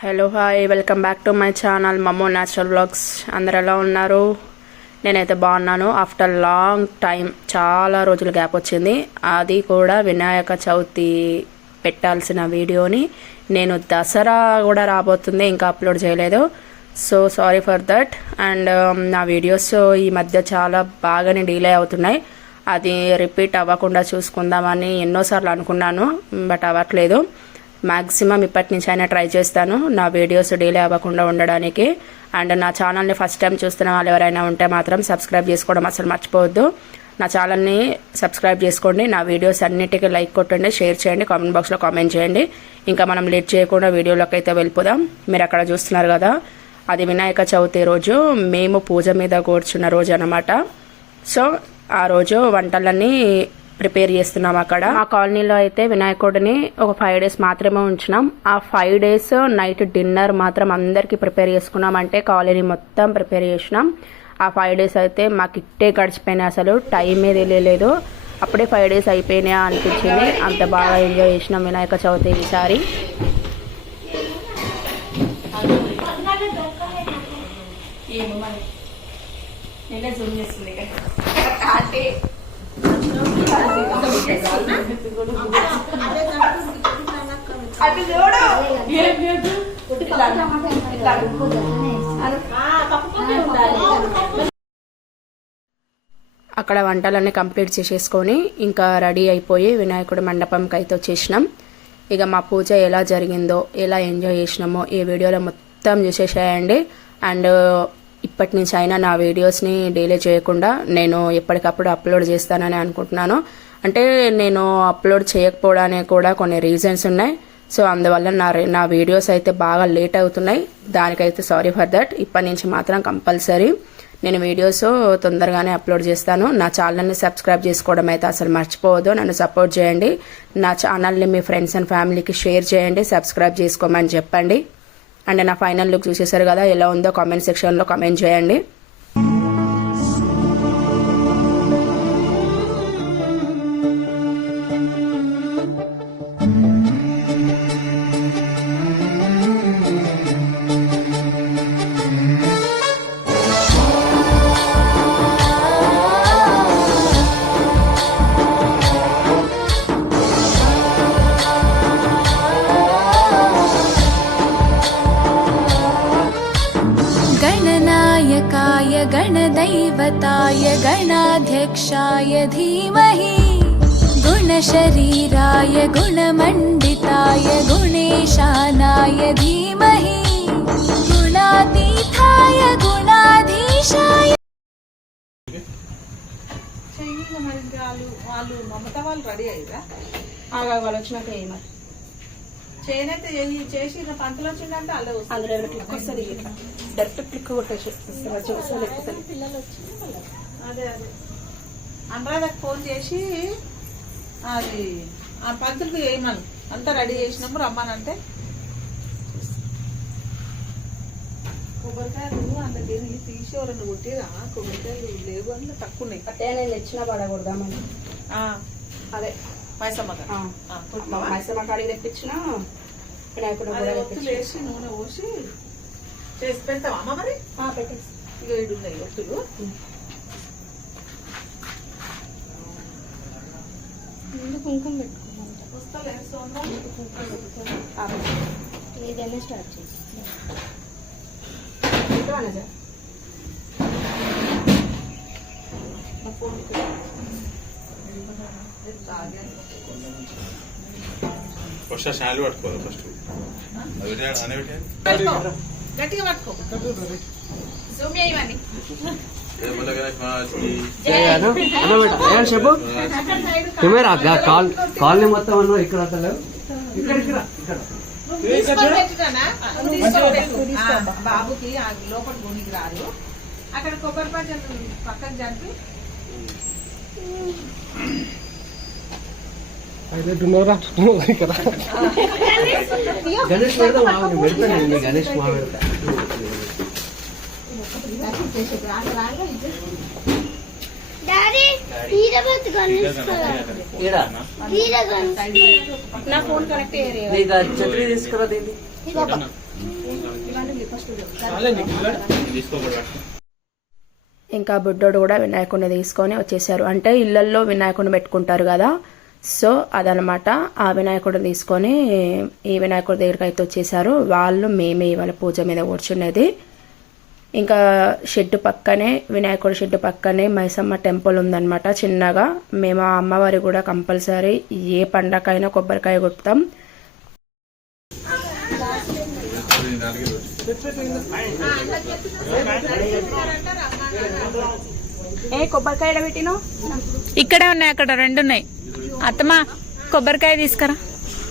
Hello hi welcome back to my channel Mammo natural vlogs. అందరు ఎలా ఉన్నారు? నేనైతే బాగున్నాను. ఆఫ్టర్ లాంగ్ టైం, చాలా రోజులు గ్యాప్ వచ్చింది. అది కూడా వినాయక చవితి పెట్టాల్సిన వీడియోని నేను దసరా కూడా రాబోతుంది, ఇంకా అప్లోడ్ చేయలేదు. So sorry for that. And నా వీడియోస్ ఈ మధ్య చాలా బాగానే డిలే అవుతున్నాయి. అది రిపీట్ అవ్వకుండా చూసుకుందామని ఎన్నోసార్లు అనుకున్నాను, బట్ అవ్వట్లేదు. మ్యాక్సిమం ఇప్పటి నుంచి అయినా ట్రై చేస్తాను నా వీడియోస్ డిలే అవ్వకుండా ఉండడానికి. అండ్ నా ఛానల్ని ఫస్ట్ టైం చూస్తున్న వాళ్ళు ఎవరైనా ఉంటే మాత్రం సబ్స్క్రైబ్ చేసుకోవడం అసలు మర్చిపోవద్దు. నా ఛానల్ని సబ్స్క్రైబ్ చేసుకోండి, నా వీడియోస్ అన్నిటికీ లైక్ కొట్టండి, షేర్ చేయండి, కామెంట్ బాక్స్లో కామెంట్ చేయండి. ఇంకా మనం లేట్ చేయకుండా వీడియోలోకి అయితే వెళ్ళిపోదాం. మీరు అక్కడ చూస్తున్నారు కదా, అది వినాయక చవితి రోజు మేము పూజ మీద కూర్చున్న రోజు అనమాట. సో ఆ రోజు వంటలన్నీ ప్రిపేర్ చేస్తున్నాం. అక్కడ మా కాలనీలో అయితే వినాయకుడిని ఒక 5 days మాత్రమే ఉంచినాం. ఆ 5 days నైట్ డిన్నర్ మాత్రం అందరికీ ప్రిపేర్ చేసుకున్నాం. అంటే కాలనీ మొత్తం ప్రిపేర్ చేసినాం. ఆ 5 days అయితే మాకు ఇట్టే గడిచిపోయినాయి, అసలు టైమే తెలియలేదు. అప్పుడే 5 days అయిపోయినాయా అనిపించింది. అంత బాగా ఎంజాయ్ చేసినాం వినాయక చవితి ఈసారి. అక్కడ వంటలన్నీ కంప్లీట్ చేసేసుకొని ఇంకా రెడీ అయిపోయి వినాయకుడి మండపంకి అయితే వచ్చేసినాం. ఇక మా పూజ ఎలా జరిగిందో, ఎలా ఎంజాయ్ చేసినామో ఈ వీడియోలో మొత్తం చూసేసేయండి. అండ్ ఇప్పటి నుంచి అయినా నా వీడియోస్ని డిలే చేయకుండా నేను ఎప్పటికప్పుడు అప్లోడ్ చేస్తానని అనుకుంటున్నాను. అంటే నేను అప్లోడ్ చేయకపోవడానికి కూడా కొన్ని రీజన్స్ ఉన్నాయి. సో అందువల్ల నా వీడియోస్ అయితే బాగా లేట్ అవుతున్నాయి. దానికైతే సారీ ఫర్ దట్. ఇప్పటి నుంచి మాత్రం కంపల్సరీ నేను వీడియోస్ తొందరగానే అప్లోడ్ చేస్తాను. నా ఛానల్ని సబ్స్క్రైబ్ చేసుకోవడం అయితే అసలు మర్చిపోవద్దు. నన్ను సపోర్ట్ చేయండి. నా ఛానల్ని మీ ఫ్రెండ్స్ అండ్ ఫ్యామిలీకి షేర్ చేయండి, సబ్స్క్రైబ్ చేసుకోమని చెప్పండి. అండ్ నా ఫైనల్ లుక్ చూసేసారు కదా, ఎలా ఉందో కామెంట్ సెక్షన్లో కామెంట్ చేయండి. गणनायकाय गणदैवताय गणाध्यक्षाय धीमहि गुणशरीराय गुणमण्डिताय गुणेशानाय धीमहि गुणातीताय गुणाधीशाय. వాళ్ళు మమత వాళ్ళు రెడీ అయ్యారా? వాళ్ళు వచ్చినాక చేయనైతే చేసి పంతులు వచ్చిందంటే అందులో క్లిక్ వస్తుంది, డైరెక్ట్ క్లిక్ కొట్టేసి పిల్లలు వచ్చి అదే అనురాధకు ఫోన్ చేసి అది ఆ పంతులకు చేయమని అంతా రెడీ చేసినప్పుడు రమ్మనంటే కొబ్బరికాయలు అందులో తీసి ఎవరన్నా కొట్టేదా? కొబ్బరికాయలు లేవు అని తక్కువ ఉన్నాయి. అంటే నేను తెచ్చినా పడకూడదామని అదే మైసమ్మ కాడికి తెప్పించిన ఒత్తులు వేసి నూనె పోసి చేసి పెడతావా అమ్మ? మరి పెట్టేసి ఇక ఇడు ఉన్నాయి ఒత్తులు. కుంకుమ పెట్టుకున్నాం. ఏదైనా స్టార్ట్ చేసి ఫస్ట్ షాలు పట్టుకోవాలి. ఫస్ట్ గట్టిగా పట్టుకో. కాలనీ మొత్తం అన్నా ఇక్కడ బాబుకి లోపల గునికి రాదు. అక్కడ కొబ్బరి పచ్చలు పక్కకు జరిపి గణేష్ పెడతా పెడతానండి. గణేష్ మా పెడతా నా ఫోన్ కనెక్ట్ ఛత్రి తీసుకురా. ఇంకా బుడ్డోడు కూడా వినాయకుడిని తీసుకొని వచ్చేసారు. అంటే ఇళ్లల్లో వినాయకుడిని పెట్టుకుంటారు కదా, సో అదనమాట. ఆ వినాయకుడిని తీసుకొని ఈ వినాయకుడి దగ్గరికి అయితే వచ్చేసారు వాళ్ళు. మేమే ఇవాళ పూజ మీద కూర్చునేది. ఇంకా షెడ్ పక్కనే, వినాయకుడి షెడ్ పక్కనే మైసమ్మ టెంపుల్ ఉందన్నమాట చిన్నగా. మేము ఆ అమ్మవారి కూడా కంపల్సరీ ఏ పండగకైనా కొబ్బరికాయ కొడతాం. కొబ్బరికాయ పెట్టిన ఇక్కడే ఉన్నాయి, అక్కడ 2 ఉన్నాయి. అత్తమ్మ కొబ్బరికాయ తీసుకురా,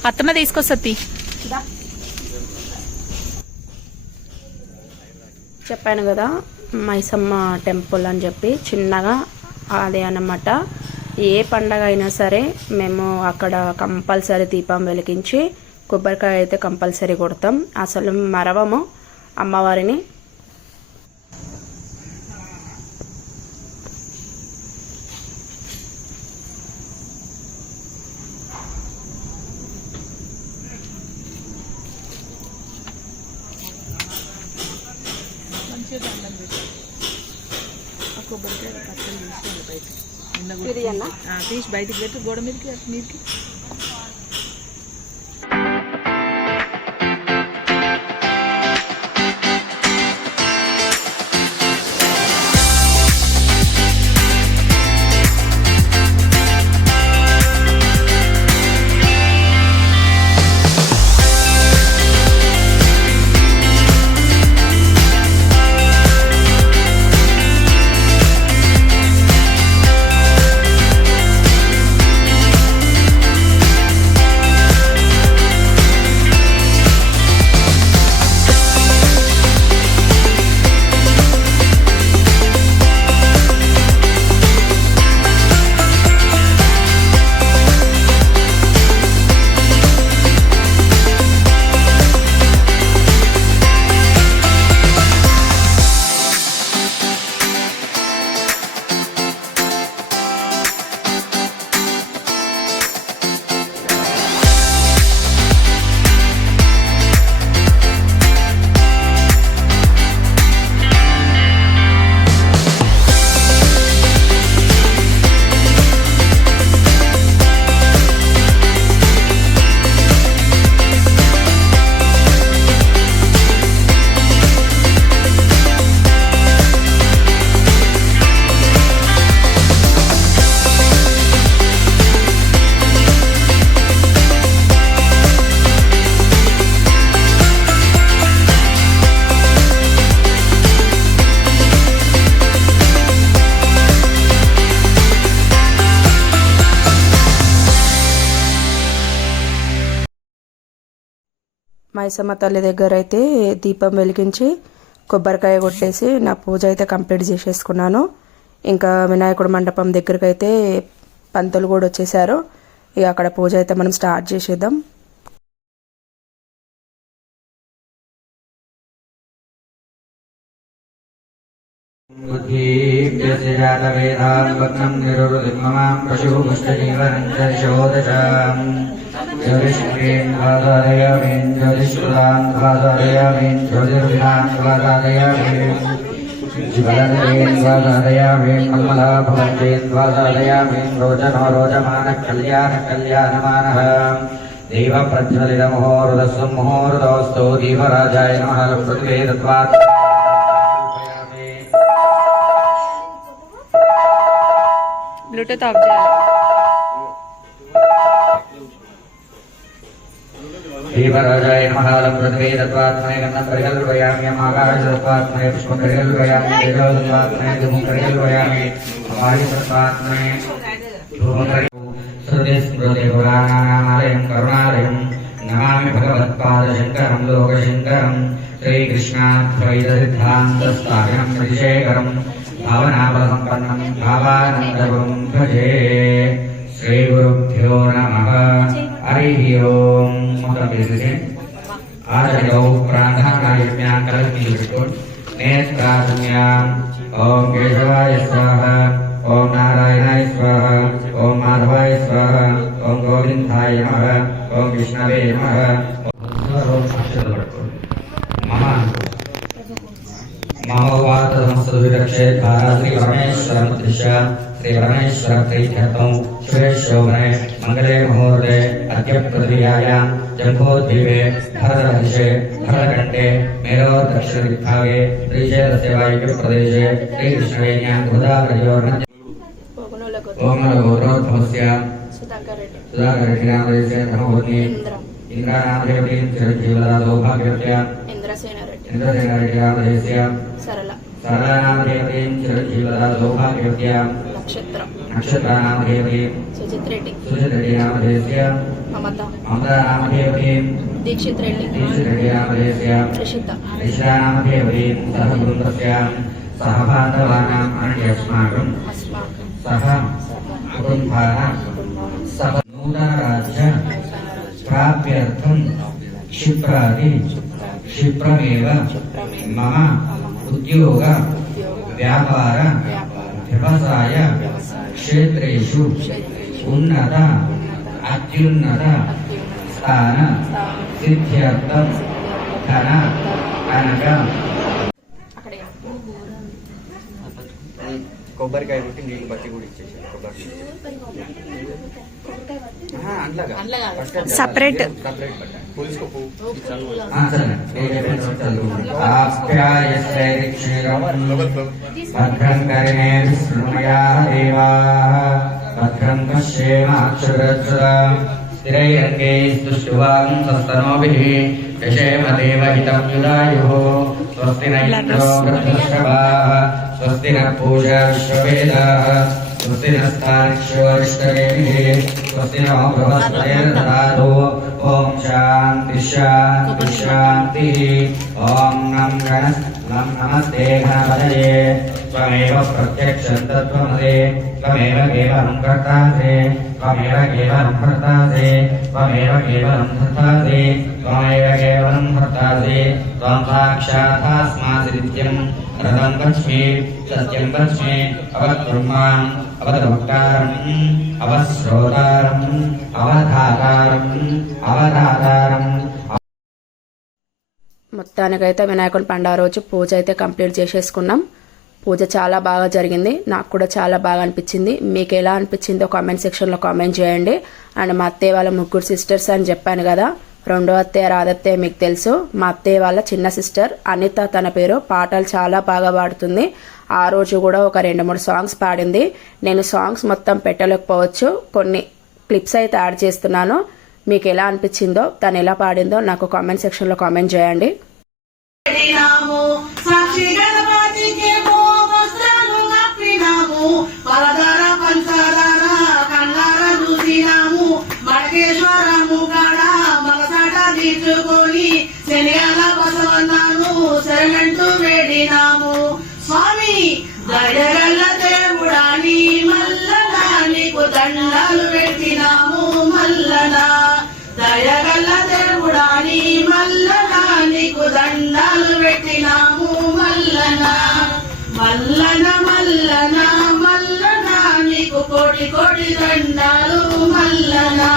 అత్తమ్మ తీసుకొస్తా. చెప్పాను కదా మైసమ్మ టెంపుల్ అని చెప్పి చిన్నగా, అదే అన్నమాట. ఏ పండగ అయినా సరే మేము అక్కడ కంపల్సరీ దీపం వెలిగించి కొబ్బరికాయ అయితే కంపల్సరీ కొడతాం. అసలు మరవము అమ్మవారిని. తీసి బయటికి పెట్టి గోడ మీదకి మైసమ్మ తల్లి దగ్గర అయితే దీపం వెలిగించి కొబ్బరికాయ కొట్టేసి నా పూజ అయితే కంప్లీట్ చేసేసుకున్నాను. ఇంకా వినాయకుడి మండపం దగ్గరికి అయితే పంతులు కూడా వచ్చేసారు. ఇక అక్కడ పూజ అయితే మనం స్టార్ట్ చేసేద్దాం. देव प्रज्वलित मुहूर्तस्व मुहूर्तोऽस्तु दीपराजाय नमः पृथ्वी तत्त्वात् బ్లూటూత్ ఆఫ్ చేయాలి. दीपराजाय नमः पृथ्वी तत्त्वात्मने गन्धं परिकल्पयाम्यहम् आकाशतत्त्वात्मने पुष्पं परिकल्पयामि तेजोतत्त्वात्मने धूमं परिकल्पयामि वायुतत्त्वात्मने धूमं श्रुतिस्मृतिपुराणानामालयं करुणालयं नमामि भगवत्पादशङ्करं लोकशङ्करं श्रीकृष्णाद्वैतसिद्धान्तस्थापिनं प्रतिशेखरं भावनाबलसम्पन्नं भावानन्दगुरुं भजे. श्रीगुरुभ्यो नमः. हरिः ओम्. आचर्यौ प्रार्थनायज्ञां कल्पयितुं नेत्रासम्याम् ॐ केशवाय स्वाहा, ॐ नारायणाय स्वाहा, ॐ माधवाय स्वाहा, ॐ गोविन्दाय नमः, ॐ विष्णवे नमः. అక్షతలు పట్టుకోండి. మమోవాత సమస్త విరక్షే ధారా శ్రీ పరమేశ్వరం దృశ్య శ్రీ పరమేశ్వర ప్రీత్యర్థం శుభే శోభనే మంగళే ముహూర్తే అద్య ప్రతియాయాం జంబోద్వీపే భరతవర్షే భరతఖండే మేరో దక్షిణ విభాగే శ్రీశైలస్య వాయువ్య ప్రదేశే శ్రీకృష్ణవేణ్యాం గోదావరియోర్న ఓం గోత్రోద్భవస్య సుధాకర్ రెడ్డి సుధాకర్ రెడ్డి నామదేశే ధర్మపత్ని ఇంద్రానామదేవతీం చిరజీవదా సౌభాగ్యవత్య ఇంద్రసేనారెడ్డి ఇంద్రసేనారెడ్డి నామదేశస్య సరళ సరళనామదేవతీం చిరజీవదా సౌభాగ్యవత్య నక్షత్రం నక్షత్రనామదేవతీం సుజిత్ రెడ్డి సుజితరెడ్డి నామదేశస్య మమత మమతానామదేవతీం దీక్షిత్ రెడ్డి దీక్షితరెడ్డి నామదేశస్య రిషిత రిషానామదేవతీం సహ బృందస్య సహ బాంధవానాం అన్యస్మాకం అస్మాకం సహ కుటుంబానాం సహ నూతనరాజ్య ప్రాప్యర్థం క్షిప్రాది క్షిప్రమేవ మమ ఉద్యోగ వ్యాపార వ్యవసాయ క్షేత్రేషు ఉన్నత అత్యున్నత స్థాన సిద్ధ్యర్థం ధన కనక కొబ్బరికాయ కొట్టి నీళ్ళు బట్టి కూడా ఇచ్చేసారు సపరేట్ భద్రం కరిణే విష్ణుమయా దేవా భద్రం పశ్యేమాక్షురక్షురాం స్థిరైరంగైస్తుష్టువాం సస్తనోభిః యశేమ దేవహితం యుదాయుః స్వస్తి న ఇంద్రో వృద్ధశ్రవాः స్వస్తి న పూషా విశ్వవేదాः స్వస్తి నస్తారిష్వరిష్టవేమిః స్వస్తి నో బృహస్పతిర్దదాతు ఓం శాంతి శాంతి శాంతి ఓం నం నమస్తే గణపతయే త్వమేవ ప్రత్యక్షం తత్వమసి త్వమేవ కేవలం కర్తాసి త్వమేవ కేవలం భర్తాసి త్వమేవ కేవలం ధర్తాసి త్వమేవ కేవలం భర్తాసి త్వం సాక్షాత్స్మాసి నిత్యం రథం వచ్మి సత్యం వచ్మి అవద్బ్రహ్మాం అవద్వక్తారం అవశ్రోతారం అవధాతారం అవధాతారం. మొత్తానికైతే వినాయకుడి పండుగ రోజు పూజ అయితే కంప్లీట్ చేసేసుకున్నాం. పూజ చాలా బాగా జరిగింది, నాకు కూడా చాలా బాగా అనిపించింది. మీకు ఎలా అనిపించిందో కామెంట్ సెక్షన్లో కామెంట్ చేయండి. అండ్ మా అత్తయ్య వాళ్ళ ముగ్గురు సిస్టర్స్ అని చెప్పాను కదా, రెండో అత్తయ్య రాదత్తయ్య మీకు తెలుసు. మా అత్తయ్య వాళ్ళ చిన్న సిస్టర్ అనిత తన పేరు. పాటలు చాలా బాగా పాడుతుంది. ఆ రోజు కూడా ఒక 2-3 సాంగ్స్ పాడింది. నేను సాంగ్స్ మొత్తం పెట్టలేకపోవచ్చు, కొన్ని క్లిప్స్ అయితే యాడ్ చేస్తున్నాను. మీకు ఎలా అనిపించిందో, తను ఎలా పాడిందో నాకు కామెంట్ సెక్షన్లో కామెంట్ చేయండి. సాక్షి గణపతికి వస్త్రాలు కప్పినాము, పరదర పంచదార కళ్ళార చూసినాము, మడకేశ్వరము కాడ మగసట తీర్చుకొని శనియాల బసవన్నాను శరణంటూ వేడినాము. స్వామి దయగల్ల దేవుడాని మల్లనా నీకు దండాలు పెట్టినాము మల్లనా. దయగల్ల దేవుడాని మల్లనా నీకు దండాలు పెట్టినాము మల్లనా. మల్లన మల్లన మల్లన నీకు కోటి కోటి దండాలు మల్లనా.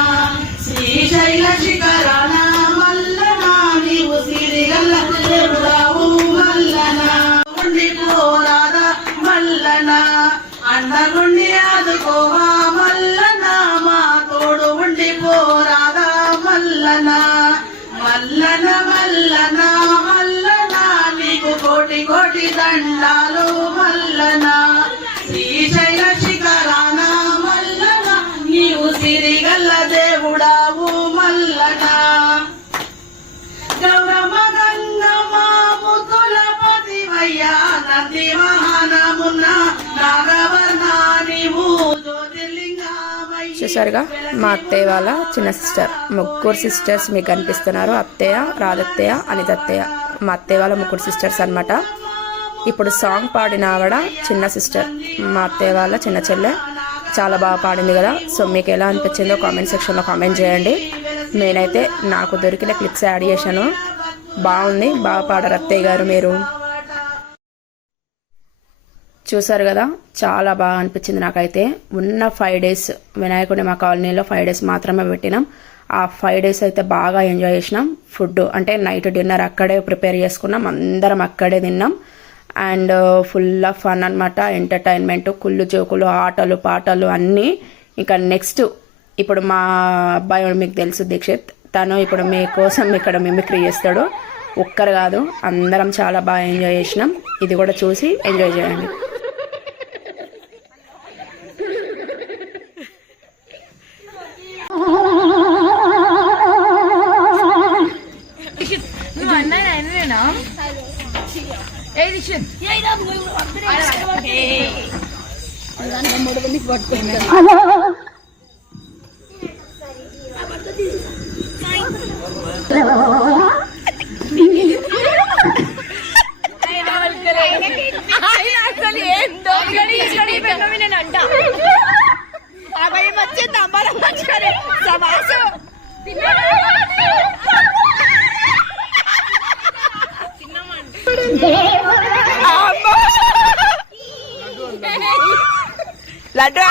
శ్రీశైల శిఖరాన మల్లన నీవు సిరిగల్ల దేవుడావు మల్లనా. ఉండిపోరాదా మల్లనా, అండగుండి ఆదుకోవా మల్లనా, మా తోడు ఉండిపోరాదా మల్లనా. మల్లన మల్లన మల్లన నీకు కోటి కోటి దండాలు మల్లనా. శ్రీశైల శిఖరాన మల్లన నీవు సిరిగల్ల దేవుడావు మల్లనా. గౌరమ్మ గంగమ్మ ముద్దుల పతివయ్యా నంది వాహనమున్న నాగవర్ణ నీవు జ్యోతిర్లింగమయ్య. చూసారుగా మా అత్తయ్య వాళ్ళ చిన్న సిస్టర్. ముగ్గురు సిస్టర్స్ మీకు కనిపిస్తున్నారు. అత్తయ్య, రాదత్తయ్య, అనితత్తయ్య. మా అత్తయ్య వాళ్ళ ముగ్గురు సిస్టర్స్ అనమాట. ఇప్పుడు సాంగ్ పాడిన ఆవిడ చిన్న సిస్టర్, మా అత్తయ్య వాళ్ళ చిన్న చెల్లె. చాలా బాగా పాడింది కదా. సో మీకు ఎలా అనిపించిందో కామెంట్ సెక్షన్లో కామెంట్ చేయండి. నేనైతే నాకు దొరికిన క్లిప్స్ యాడ్ చేశాను. బాగుంది, బాగా పాడారు అత్తయ్య గారు మీరు. చూసారు కదా, చాలా బాగా అనిపించింది నాకైతే. ఉన్న 5 days వినాయకుడిని మా కాలనీలో 5 days మాత్రమే పెట్టినాం. ఆ 5 days అయితే బాగా ఎంజాయ్ చేసినాం. ఫుడ్ అంటే నైట్ డిన్నర్ అక్కడే ప్రిపేర్ చేసుకున్నాం, అందరం అక్కడే తిన్నాం. అండ్ ఫుల్ ఆఫ్ ఫన్ అనమాట, ఎంటర్టైన్మెంట్, కుళ్ళు జోకులు, ఆటలు పాటలు అన్నీ. ఇంకా నెక్స్ట్ ఇప్పుడు మా అబ్బాయి మీకు తెలుసు దీక్షిత్, తను ఇప్పుడు మీకోసం ఇక్కడ మిమిక్రీ చేస్తాడు. ఒక్కరు కాదు, అందరం చాలా బాగా ఎంజాయ్ చేసినాం. ఇది కూడా చూసి ఎంజాయ్ చేయండి. లడ్డు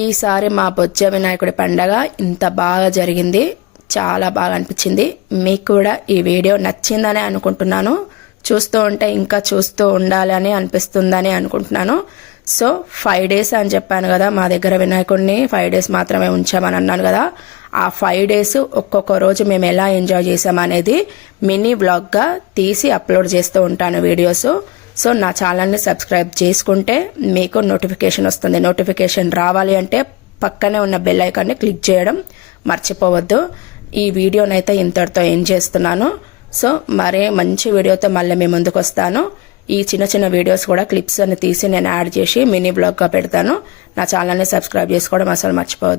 ఈసారి మా బొజ్జ వినాయకుడి పండగ ఇంత బాగా జరిగింది, చాలా బాగా అనిపించింది. మీకు కూడా ఈ వీడియో నచ్చిందని అనుకుంటున్నాను. చూస్తూ ఉంటే ఇంకా చూస్తూ ఉండాలి అని అనిపిస్తుందని అనుకుంటున్నాను. సో 5 days అని చెప్పాను కదా, మా దగ్గర వినాయకుడిని 5 days మాత్రమే ఉంచామని అన్నాను కదా. ఆ 5 days ఒక్కొక్క రోజు మేము ఎలా ఎంజాయ్ చేసామనేది మినీ వ్లాగ్గా తీసి అప్లోడ్ చేస్తూ ఉంటాను వీడియోస్. సో నా ఛానల్ని సబ్స్క్రైబ్ చేసుకుంటే మీకు నోటిఫికేషన్ వస్తుంది. నోటిఫికేషన్ రావాలి అంటే పక్కనే ఉన్న బెల్ ఐకాన్ని క్లిక్ చేయడం మర్చిపోవద్దు. ఈ వీడియోనైతే ఇంతటితో ఎండ్ చేస్తున్నాను. సో మరే మంచి వీడియోతో మళ్ళీ మీ ముందుకు వస్తాను. ఈ చిన్న చిన్న వీడియోస్ కూడా క్లిప్స్ అని తీసి నేను యాడ్ చేసి మినీ బ్లాగ్గా పెడతాను. నా ఛానల్ని సబ్స్క్రైబ్ చేసుకోవడం అసలు మర్చిపోవద్దు.